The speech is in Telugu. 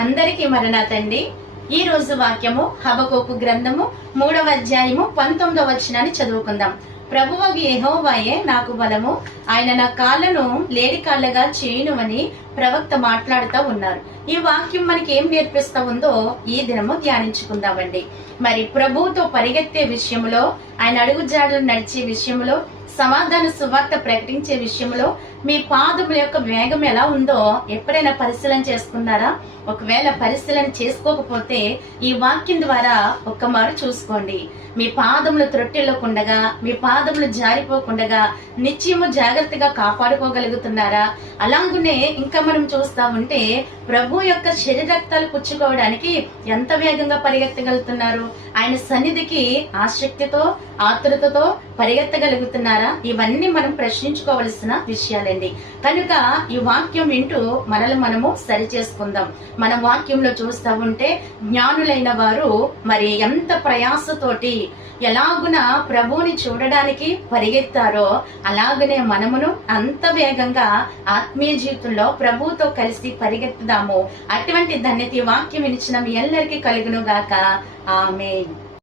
అందరికీ మరణాతండి. ఈ రోజు వాక్యము హబకోపు గ్రంథము మూడవ అధ్యాయము పంతొమ్మిదవ వచనాన్ని చదువుకుందాం. ప్రభువగు యెహోవాయే నాకు బలము ఆయన నా కాళ్ళను లేడి కాళ్ళగా చేయునువని ప్రవక్త మాట్లాడుతూ ఉన్నారు. ఈ వాక్యం మనకి ఏం నేర్పిస్తా ఉందో ఈ దినము ధ్యానించుకుందామండి. మరి ప్రభువుతో పరిగెత్తే విషయంలో ఆయన అడుగుజాడలు నడిచే విషయంలో సమాధాన సువార్త ప్రకటించే విషయంలో మీ పాదముల యొక్క వేగం ఎలా ఉందో ఎప్పుడైనా పరిశీలన చేసుకున్నారా? ఒకవేళ పరిశీలన చేసుకోకపోతే ఈ వాక్యం ద్వారా ఒక్క మారు చూసుకోండి. మీ పాదములు త్రొట్టెలోకుండగా మీ పాదములు జారిపోకుండగా నిత్యము జాగ్రత్తగా కాపాడుకోగలుగుతున్నారా? అలాగనే ఇంకా మనం చూస్తా ఉంటే ప్రభు యొక్క శరీరక్తాలు పుచ్చుకోవడానికి ఎంత వేగంగా పరిగెత్తగలుగుతున్నారు? ఆయన సన్నిధికి ఆసక్తితో ఆతృతతో పరిగెత్తగలుగుతున్నారు? ఇవన్నీ మనం ప్రశ్నించుకోవలసిన విషయాలండి. కనుక ఈ వాక్యం వింటూ మనల్ని మనము సరి చేసుకుందాం. మన వాక్యంలో చూస్తా ఉంటే జ్ఞానులైన వారు మరి ఎంత ప్రయాసతోటి ఎలాగున ప్రభువుని చూడడానికి పరిగెత్తారో అలాగనే మనమును అంత వేగంగా ఆత్మీయ జీవితంలో ప్రభువుతో కలిసి పరిగెత్తుదాము. అటువంటి ధన్యత వాక్యం ఇచ్చిన మీ అందరికీ కలుగును గాక. ఆమె